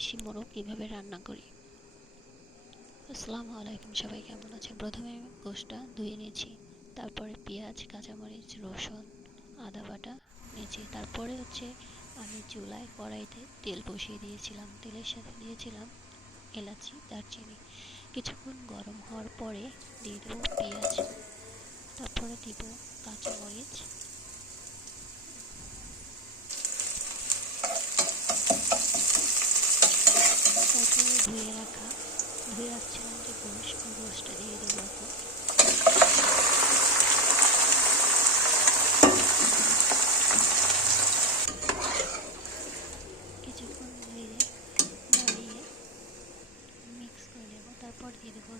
দেশি মোরগ কীভাবে রান্না করি। আসসালামু আলাইকুম, সবাই কেমন আছেন। প্রথমে আমি গোশটা ধুয়ে নিয়েছি, তারপরে পেঁয়াজ, কাঁচামরিচ, রসুন, আদা বাটা নিয়েছি। তারপরে আমি চুলায় কড়াইতে তেল বসিয়ে দিয়েছিলাম। তেলের সাথে দিয়েছিলাম এলাচি, দারচিনি। কিছুক্ষণ গরম হওয়ার পরে দিয়ে দেবো পেঁয়াজ, তারপরে দিব কাঁচামরিচ, তারপরে ধুয়ে রাখছিলাম যে গোশটা দিয়ে দেবো এখন। কিছুক্ষণ নাড়িয়ে মিক্স করে নেব। তারপর দিয়ে দেবো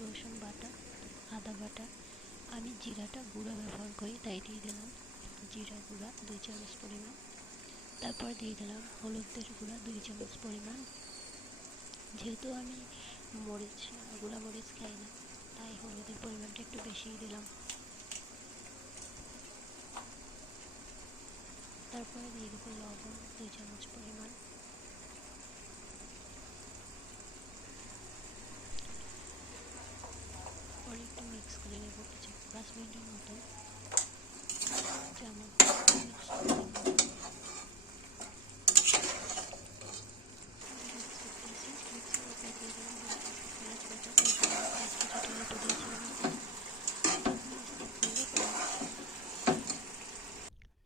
রসুন বাটা, আদা বাটা। আমি জিরাটা গুঁড়া ব্যবহার করি, তাই দিয়ে দিলাম জিরা গুঁড়া 2 চামচ পরিমাণ। তারপর দিয়ে দিলাম হলুদের গুঁড়া 2 চামচ পরিমাণ। যেহেতু আমি গুঁড়া মরিচ খাই না, তাই হলুদের পরিমাণটা একটু বেশিই দিলাম। তারপরে দিয়ে দেবো লবণ 2 চামচ পরিমাণ। পরে একটু মিক্স করে নেব, 5 মিনিটের মতো যেমন মিক্স করে নেব।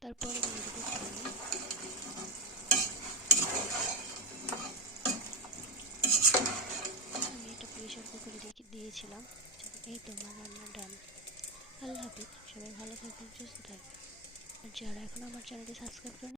তারপরে দিয়ে দেবো পানি। আমি এটা প্রেশার কুকারে দিয়েছিলাম। এই তো আমার রান্না ডান। আল্লাহ হাফিজ, সবাই ভালো থাকবেন, সুস্থ থাকবেন। আর যারা এখন আমার চ্যানেলটি সাবস্ক্রাইব করেন